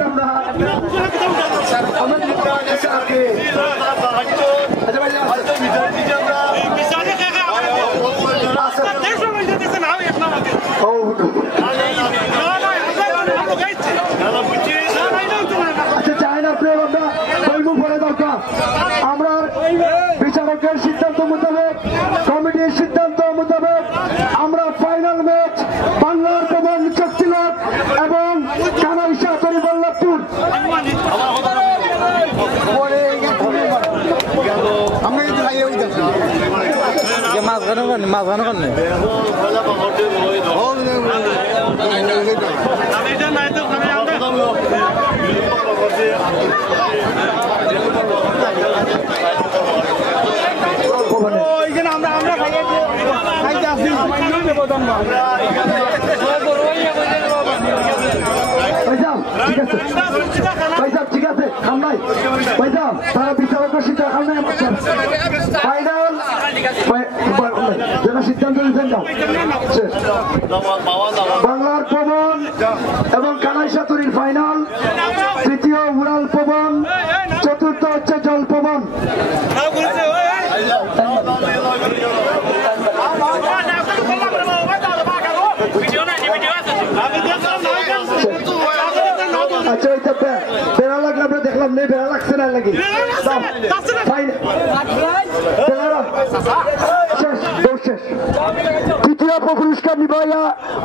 আমরা বিচারকের সিদ্ধান্ত মোতাবেক কমিটির সিদ্ধান্ত মোতাবেক আমরা ফাইনাল ম্যাচ বাংলার প্রবণ চকচিলক এবং কানাইশা তরিবল্লভপুর ঠিক আছে খান্নাই ভাইজাম তারা বিচারকের সিদ্ধান্ত ফাইনাল যেটা সিদ্ধান্ত দিচ্ছেন বাংলার পবন এবং কানাইশা তরির ফাইনাল, তৃতীয় উড়াল পবন, চতুর্থ হচ্ছে জল পবন। আচ্ছা ওইটা বেড়া লাগলে আমরা দেখলাম নেই, বেড়া লাগছে না নাকি? তৃতীয় পুরস্কার নিবাইয়া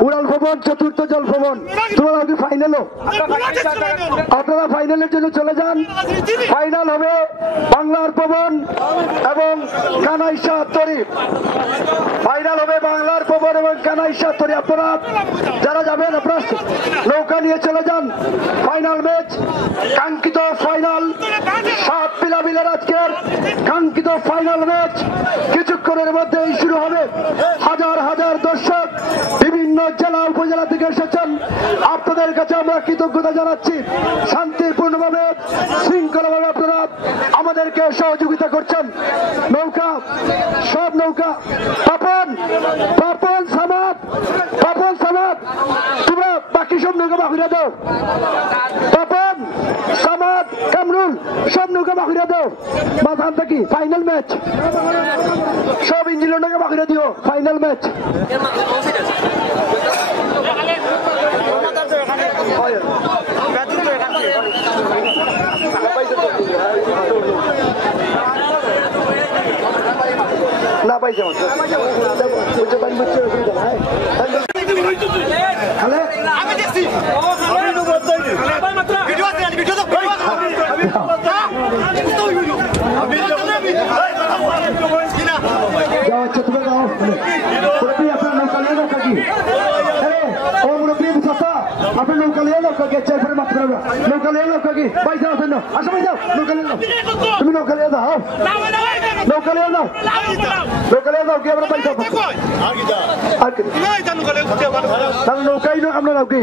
উড়াল ভবন, চতুর্থ জল ভবন। তোমরা কি ফাইনালও? আপনারা ফাইনালের জন্য চলে যান। ফাইনাল হবে বাংলার পবন এবং কানাইশা তরি। ফাইনাল হবে বাংলার পবন এবং কানাইশা তরি। আপনারা যারা যাবেন আপনারা নৌকা নিয়ে চলে যান। ফাইনাল ম্যাচ, কাঙ্ক্ষিত ফাইনাল, 7 পিলাবিলের আজকের কাঙ্ক্ষিত ফাইনাল ম্যাচ কিছুক্ষণের মধ্যেই শুরু হবে। হাজার হাজার দর্শক বিভিন্ন জেলা উপজেলা থেকে এসেছেন। আপনাদের কাছে আমরা কৃতজ্ঞতা জানাচ্ছি। শান্তিপূর্ণভাবে শৃঙ্খলাভাবে আপনারা আমাদেরকে সহযোগিতা করছেন। নৌকা, সব নৌকা, পাপন পাপন সামাদ, পাপন সামাদ, তোমরা বাকি সব নৌকা বাকিরা দাও। পাপন সামাদ কামরুল সব নৌকা বাকিরা দাও। মাঝখান থেকে ফাইনাল ম্যাচ, সব ইঞ্জিনের নৌকা বাকিরা দিও। ফাইনাল ম্যাচ না পাইছে আপনি নৌকা লিয়ে নৌকা গেছে মাত্র নৌকা লিয়ে নৌকা কি পয়সা আছেন না? আসো ভাই যাও, নৌকা লিয়ে যাও, তুমি নৌকা লিয়ে যাও, নৌকা লিয়ে যাও, নৌকা লিয়ে যাও কি আমরা পয়সা তাহলে নৌকাই না আমরা নৌকি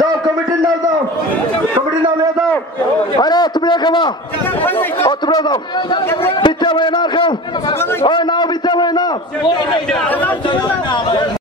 যাও কমিটির নাম দাও, কমিটির নাম নিয়ে দাও। আরে তুমিও খাবা, ও তোমরা দাও। বিদ্যা হয় না কেউ, ওই নাও বিদ্যা হয় না।